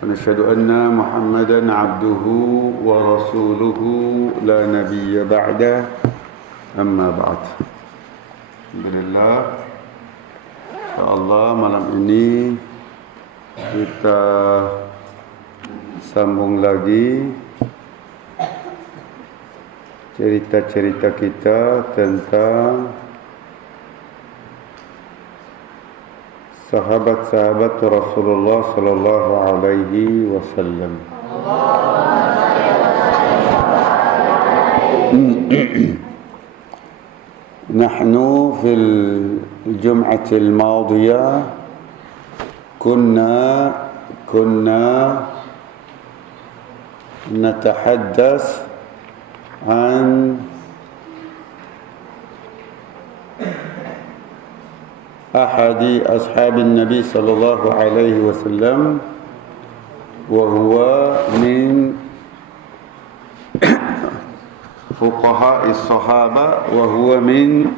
ونشهد أن محمدا عبده ورسوله لا نبي بعده أما بعد. Alhamdulillah, insyaAllah malam ini kita sambung lagi cerita-cerita kita tentang sahabat-sahabat Rasulullah sallallahu alaihi wasallam. نحن في الجمعة الماضية كنا نتحدث عن أحد أصحاب النبي صلى الله عليه وسلم وهو من فقهاء الصحابة وهو من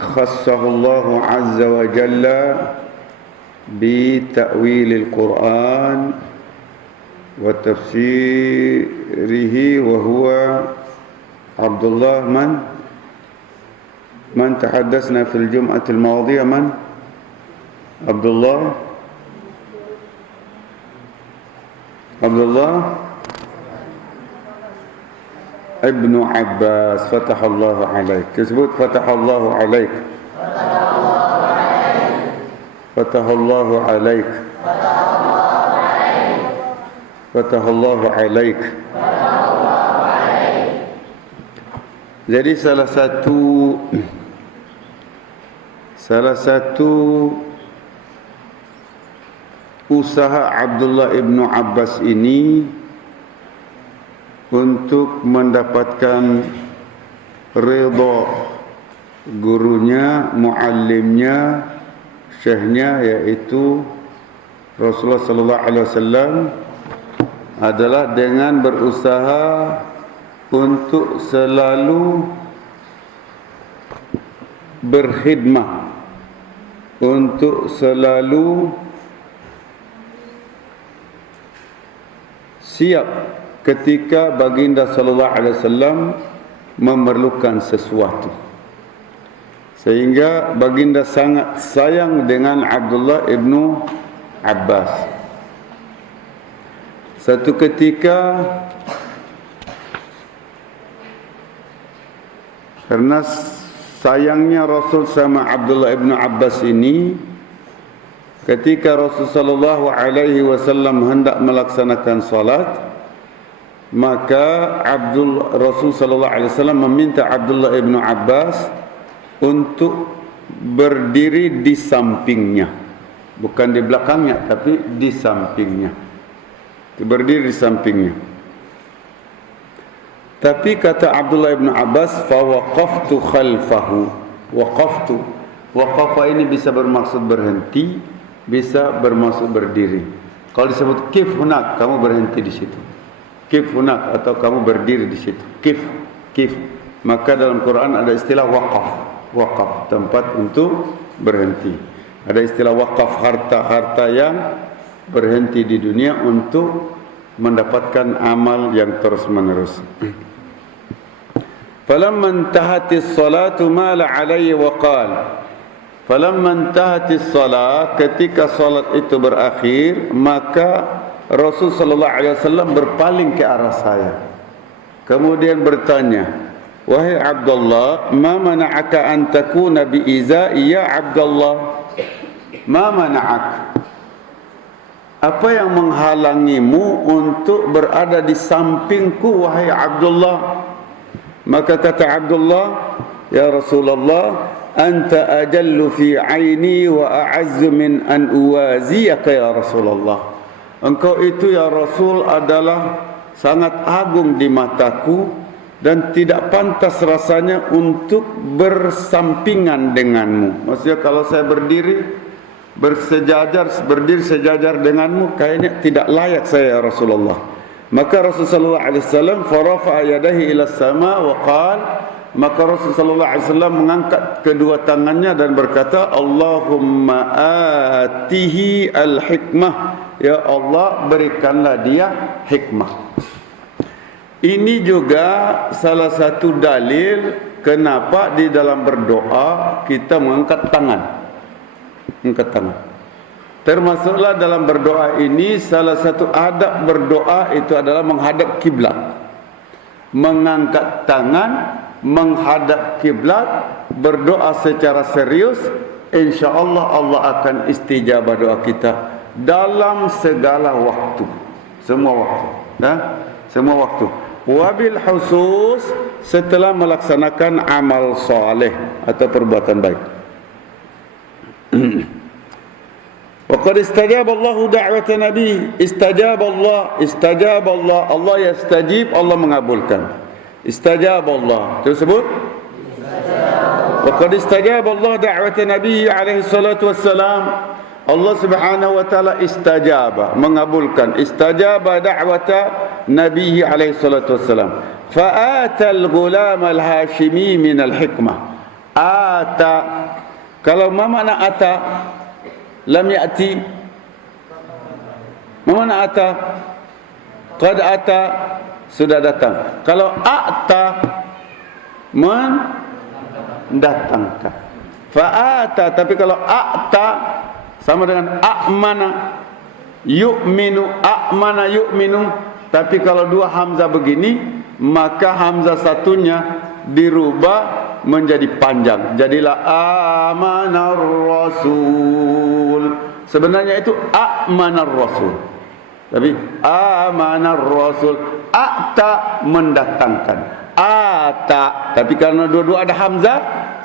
خصه الله عز وجل بتأويل القرآن وتفسيره وهو عبد الله من تحدثنا في الجمعة الماضية من عبد الله ابن عباس. فتح الله عليك. تسبut فتح الله عليك. فتح الله عليك. فتح الله عليك. Jadi salah satu usaha Abdullah ibn Abbas ini untuk mendapatkan ridha gurunya, muallimnya, syekhnya, yaitu Rasulullah sallallahu alaihi wasallam, adalah dengan berusaha untuk selalu berkhidmah, untuk selalu siap ketika baginda sallallahu alaihi wasallam memerlukan sesuatu. Sehingga baginda sangat sayang dengan Abdullah ibnu Abbas. Satu ketika, karena sayangnya Rasul sama Abdullah ibnu Abbas ini, ketika Rasul sallallahu alaihi wasallam hendak melaksanakan salat, maka Rasul sallallahu alaihi wasallam meminta Abdullah ibnu Abbas untuk berdiri di sampingnya, bukan di belakangnya tapi di sampingnya, berdiri di sampingnya. Tapi kata Abdullah ibnu Abbas, fa waqaftu khalfahu. Waqafa ini bisa bermaksud berhenti, bisa bermaksud berdiri. Kalau disebut kif hunak, kamu berhenti di situ. Kif hunak, atau kamu berdiri di situ. Kif. Maka dalam Quran ada istilah waqaf, tempat untuk berhenti. Ada istilah waqaf, harta yang berhenti di dunia untuk mendapatkan amal yang terus menerus. Falamma intahatis salatu mala alayhi wa qala. Falamma intahatis salat, ketika salat itu berakhir, maka Rasul sallallahu alaihi wasallam berpaling ke arah saya. Kemudian bertanya, "Wahai Abdullah, ma mana'aka an takuna bi izai ya Abdullah?" Ma mana'ak? Apa yang menghalangimu untuk berada di sampingku, wahai Abdullah? Maka kata Abdullah, "Ya Rasulullah, anta ajallu fi aini wa a'azzu min an uwaziyaka ya Rasulullah." Engkau itu ya Rasul adalah sangat agung di mataku dan tidak pantas rasanya untuk bersampingan denganmu. Maksudnya kalau saya berdiri sejajar denganmu, kayaknya tidak layak saya ya Rasulullah. Maka Rasulullah sallallahu alaihi wasallam farafa'a yadayhi ila as-sama' wa qala maka Rasulullah sallallahu alaihi wasallam mengangkat kedua tangannya dan berkata, Allahumma atihi al-hikmah, ya Allah berikanlah dia hikmah. Ini juga salah satu dalil kenapa di dalam berdoa kita mengangkat tangan. Angkat tangan. Termasuklah dalam berdoa ini salah satu adab berdoa itu adalah menghadap kiblat. Mengangkat tangan menghadap kiblat, berdoa secara serius, insya-Allah Allah akan istijabah doa kita dalam segala waktu, semua waktu, semua waktu. Wabil khusus setelah melaksanakan amal soleh atau perbuatan baik. Waqad istajaba Allahu da'wata nabi, istajaba Allah, Allah yastajib, Allah mengabulkan. Istajaba Allah, tersebut waqad istajaba Allah da'wata nabi alaihi salatu wassalam. Allah Subhanahu wa taala istajaba, mengabulkan, istajaba da'wata nabi alaihi salatu wassalam. Fa'ata al-ghulam al-hashimi min al-hikmah. Ata, kalau ma makna ata? Lam ya'ti. Ma makna ata? Qad ata, sudah datang. Kalau a'ta, mendatangkan. Fa'ata, tapi kalau a'ta sama dengan a'mana yu'minu, a'mana yu'minu. Tapi kalau dua hamzah begini, maka hamzah satunya dirubah menjadi panjang. Jadilah amanar rasul. Sebenarnya itu a'manar rasul. Tapi amanar rasul, a'ta mendatangkan. Ata, tapi karena dua-dua ada hamzah,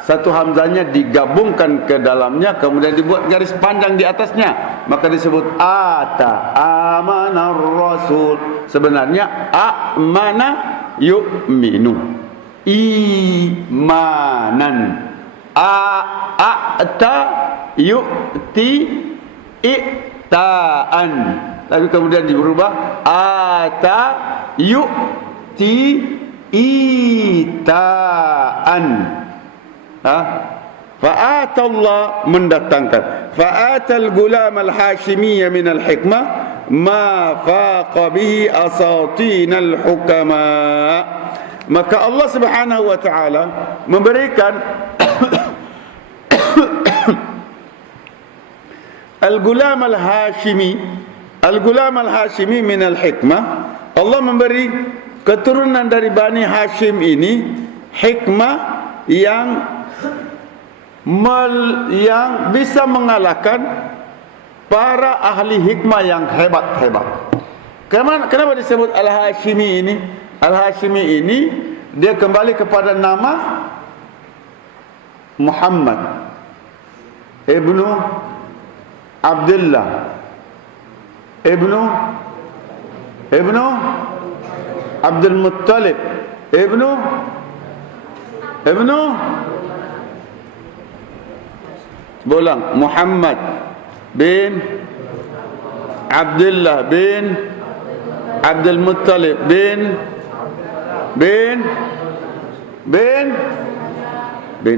satu hamzahnya digabungkan ke dalamnya, kemudian dibuat garis panjang di atasnya, maka disebut ata, amanar rasul. Sebenarnya amana yu'minu, imanan. A'ta yu'ti i'taan, tapi kemudian dirubah ata yu'ti itaan. Fa'ata Allah, mendatangkan. Fa'ata al-gulam al-hashimiyya min al-hikmah ma faqa bihi asatin al-hukama. Maka Allah Subhanahu wa taala memberikan al-gulam al-hashimi, al-gulam al-hashimi min al-hikmah. Allah memberi keturunan dari Bani Hashim ini hikmah yang bisa mengalahkan para ahli hikmah yang hebat-hebat. Kenapa disebut Al-Hashimi ini? Al-Hashimi ini dia kembali kepada nama Muhammad ibnu Abdullah ibnu Abdul Muttalib ibnu Bolang Muhammad bin Abdullah bin Abdul Muttalib bin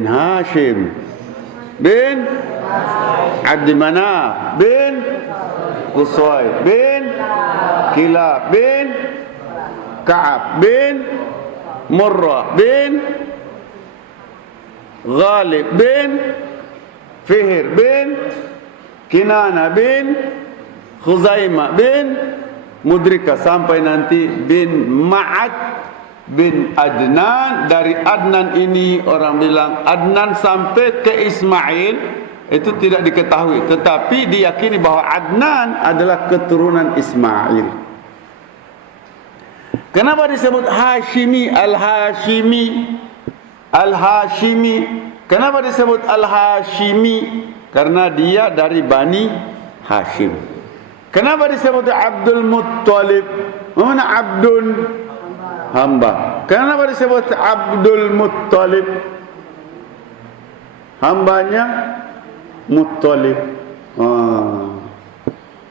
Hashim bin Abd Manaf bin Qusay bin Kilab bin Ka'ab bin Murrah bin Ghalib bin Fihr bin Kinana bin Khuzaimah bin Mudrika, sampai nanti bin Ma'ad bin Adnan. Dari Adnan ini orang bilang Adnan sampai ke Ismail itu tidak diketahui, tetapi diyakini bahwa Adnan adalah keturunan Ismail. Kenapa disebut Hashimi? Al-Hashimi, Al-Hashimi. Kenapa disebut Al-Hashimi? Karena dia dari Bani Hashim. Kenapa disebut Abdul Muttalib? Mana Abdun? Hamba. Kenapa disebut Abdul Muttalib? Hambanya Muttalib.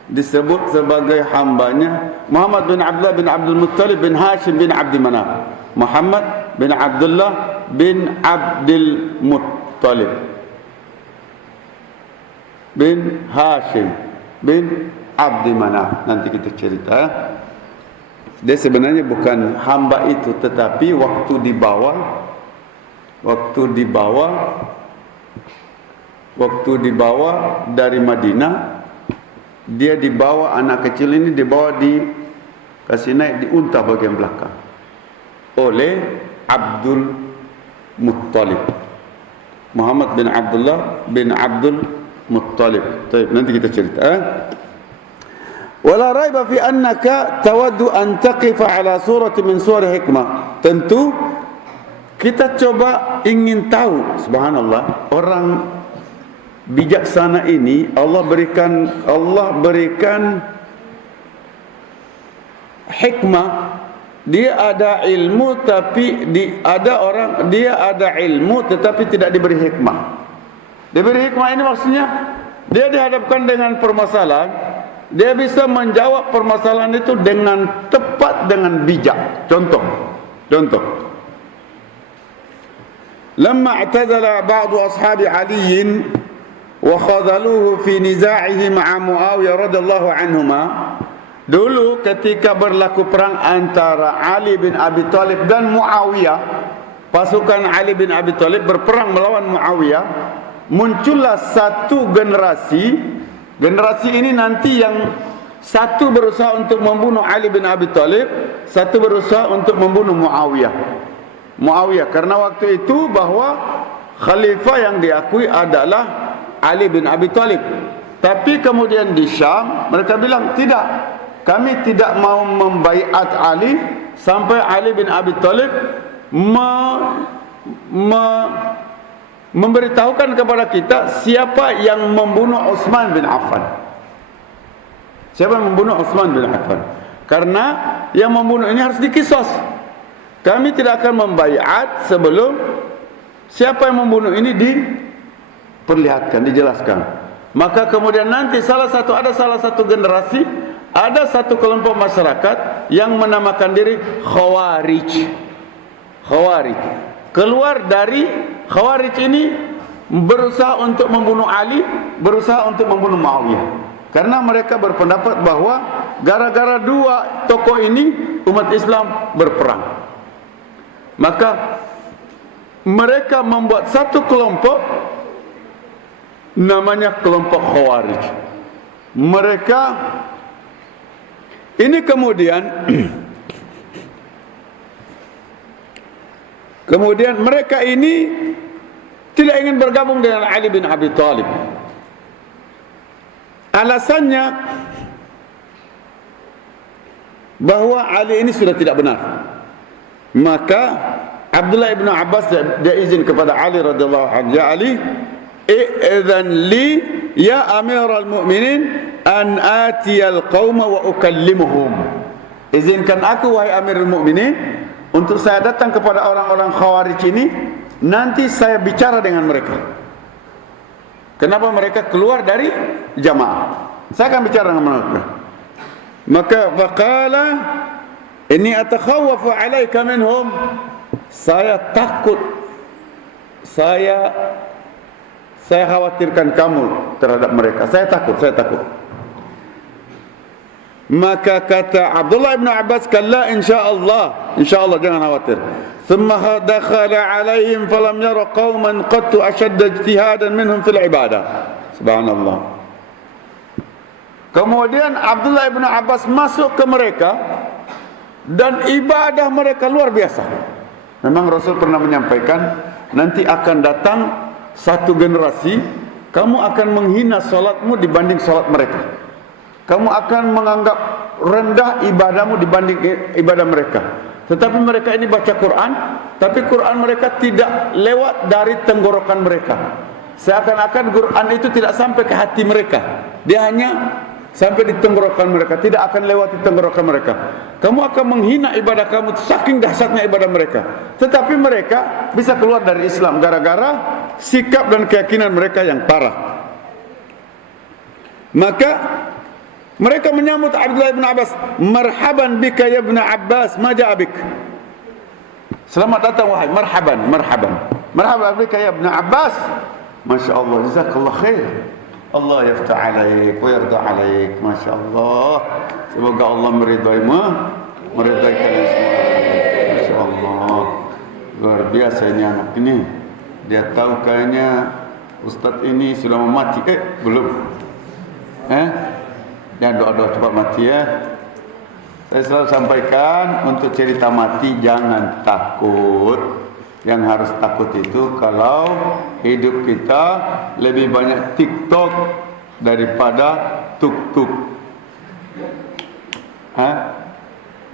Disebut sebagai hambanya Muhammad bin Abdullah bin Abdul Muttalib bin Hashim bin Abdi Manaf. Muhammad bin Abdullah bin Abdul Muttalib bin Hashim bin Abdi Manaf. Nanti kita cerita. Dia sebenarnya bukan hamba itu, tetapi waktu dibawa dari Madinah, dia dibawa, anak kecil ini dibawa, kasih naik di unta bagian belakang oleh Abdul Muttalib, Muhammad bin Abdullah bin Abdul Muttalib. Nanti kita cerita. Wala raiba fi annaka tawaddu an taqifa ala surati min suwar hikmah. Tentu kita coba ingin tahu, subhanallah, orang bijaksana ini Allah berikan hikmah. Dia ada ilmu tapi dia ada ilmu tetapi tidak diberi hikmah. Diberi hikmah ini maksudnya dia dihadapkan dengan permasalahan, dia bisa menjawab permasalahan itu dengan tepat, dengan bijak. Contoh. Lamma i'tazala ba'du ashabi Ali wa khadhaluhu fi niza'ihi ma'a Muawiyah radhiyallahu anhuma. Dulu ketika berlaku perang antara Ali bin Abi Thalib dan Muawiyah, pasukan Ali bin Abi Thalib berperang melawan Muawiyah, muncullah satu generasi. Generasi ini nanti yang satu berusaha untuk membunuh Ali bin Abi Thalib, satu berusaha untuk membunuh Muawiyah. Karena waktu itu bahwa khalifah yang diakui adalah Ali bin Abi Thalib. Tapi kemudian di Syam mereka bilang tidak, kami tidak mau membaiat Ali sampai Ali bin Abi Thalib memberitahukan kepada kita siapa yang membunuh Utsman bin Affan. Siapa yang membunuh Utsman bin Affan? Karena yang membunuh ini harus dikisos. Kami tidak akan membaiat sebelum siapa yang membunuh ini diperlihatkan, dijelaskan. Maka kemudian nanti ada salah satu generasi, ada satu kelompok masyarakat yang menamakan diri Khawarij. Keluar dari Khawarij ini berusaha untuk membunuh Ali, berusaha untuk membunuh Muawiyah. Karena mereka berpendapat bahwa gara-gara dua tokoh ini umat Islam berperang. Maka mereka membuat satu kelompok namanya kelompok Khawarij. Mereka ini kemudian mereka ini tidak ingin bergabung dengan Ali bin Abi Thalib. Alasannya bahwa Ali ini sudah tidak benar. Maka Abdullah ibn Abbas dia izin kepada Ali radhiyallahu anhu, ya Ali, i'dzan li ya Amirul Mukminin an atiyal qauma wa ukallimuhum. Izinkan aku wahai Amirul Mukminin untuk saya datang kepada orang-orang Khawarij ini, nanti saya bicara dengan mereka. Kenapa mereka keluar dari jamaah? Saya akan bicara dengan mereka. Maka faqala inni atakhawwafu 'alaika minhum. Saya takut, saya khawatirkan kamu terhadap mereka. Saya takut. Maka kata Abdullah bin Abbas, kalla insyaallah jangan khawatir. Thumma dakhala alaihim falam yara qauman qattu ashadda ijtihadan minhum fil ibadah. Subhanallah. Kemudian Abdullah bin Abbas masuk ke mereka dan ibadah mereka luar biasa. Memang Rasul pernah menyampaikan nanti akan datang satu generasi, kamu akan menghina salatmu dibanding salat mereka. Kamu akan menganggap rendah ibadahmu dibanding ibadah mereka. Tetapi mereka ini baca Quran, tapi Quran mereka tidak lewat dari tenggorokan mereka. Seakan-akan Quran itu tidak sampai ke hati mereka. Dia hanya sampai di tenggorokan mereka, tidak akan lewati tenggorokan mereka. Kamu akan menghina ibadah kamu, saking dahsyatnya ibadah mereka. Tetapi mereka bisa keluar dari Islam gara-gara sikap dan keyakinan mereka yang parah. Maka mereka menyambut Abdullah bin Abbas, marhaban bika ya ibn Abbas, ma ja'a bik. Selamat datang wahai marhaban, marhaban. Marhaban bika ya Ibn Abbas. Masya Allah, jazakallah khair. Allah yaftah alaik wa yarda alaik. Masya Allah. Semoga Allah meridaimu, meridai kalian semua. Masya Allah. Luar biasa ini anak ini. Dia tahu kayaknya Ustaz ini sudah mau mati. Belum. Jangan doa-doa cepat mati ya. Saya selalu sampaikan untuk cerita mati jangan takut. Yang harus takut itu kalau hidup kita lebih banyak TikTok daripada tuk-tuk.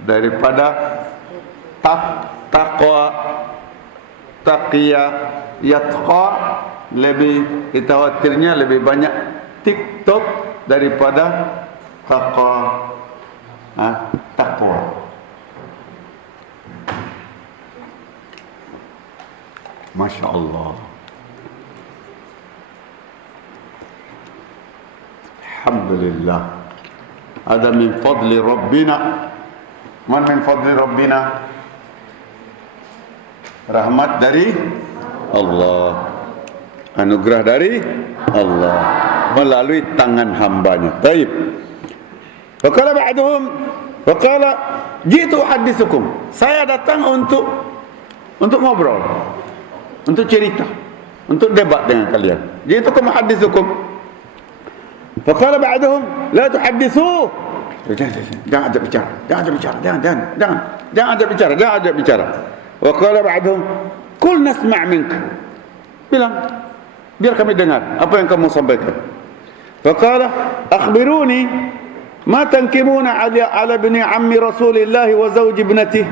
Daripada taqwa, taqiyah, yatqa, lebih kita khawatirnya lebih banyak TikTok daripada taqwa. Taqwa. Masya Allah. Alhamdulillah. Ada min fadli Rabbina. Man min fadli Rabbina? Rahmat dari Allah, anugerah dari Allah melalui tangan hambanya. Baik. Faqala ba'duhum, faqala jitu uhaddithukum. Saya datang untuk ngobrol, untuk cerita, untuk debat dengan kalian. Jitu uhaddithukum. Faqala ba'duhum la tuhaddithu. Jangan ajak bicara. Jangan ajak bicara. Wa qala ba'duhum kul nasma' minka. Bilang, biar kami dengar apa yang kamu sampaikan. Faqala akhbiruni ma tankimuna ala ibni ammi Rasulillah wa zawji ibnatihi.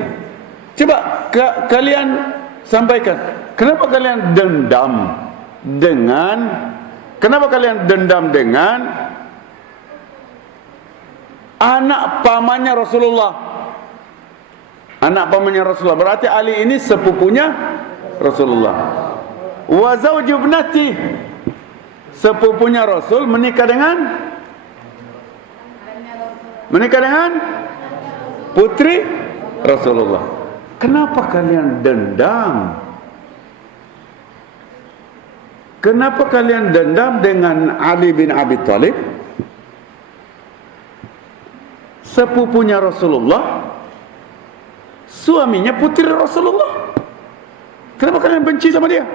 Coba kalian sampaikan, kenapa kalian dendam dengan anak pamannya Rasulullah? Anak pamannya Rasulullah berarti Ali ini sepupunya Rasulullah. Wa zawji ibnatihi, sepupunya Rasul menikah dengan putri Rasulullah. Kenapa kalian dendam? Kenapa kalian dendam dengan Ali bin Abi Thalib, sepupunya Rasulullah, suaminya putri Rasulullah? Kenapa kalian benci sama dia?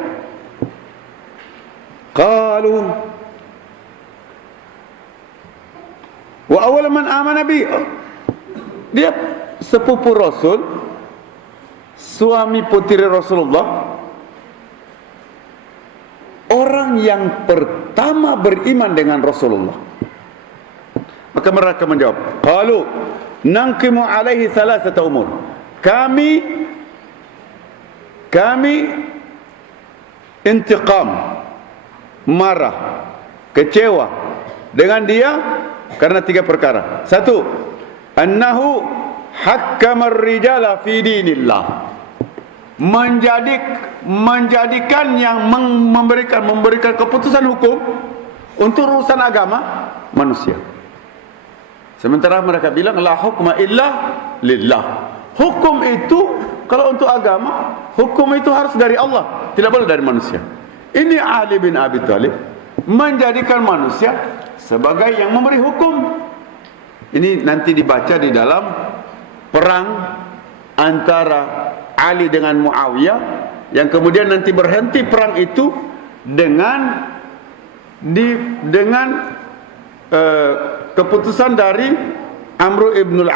Qalu wa awal man amana bi, dia sepupu Rasul, suami putri Rasulullah, orang yang pertama beriman dengan Rasulullah. Maka mereka menjawab, qalu nanqimu alaihi thalathata umur. Kami intiqam, marah, kecewa dengan dia karena 3 perkara. 1, annahu hakkamar rijala fi dinillah, menjadikan yang memberikan keputusan hukum untuk urusan agama manusia. Sementara mereka bilang la hukma illa lillah. Hukum itu kalau untuk agama, hukum itu harus dari Allah, tidak boleh dari manusia. Ini Ali bin Abi Thalib menjadikan manusia sebagai yang memberi hukum. Ini nanti dibaca di dalam perang antara Ali dengan Muawiyah, yang kemudian nanti berhenti perang itu dengan keputusan dari Amr ibn al-As.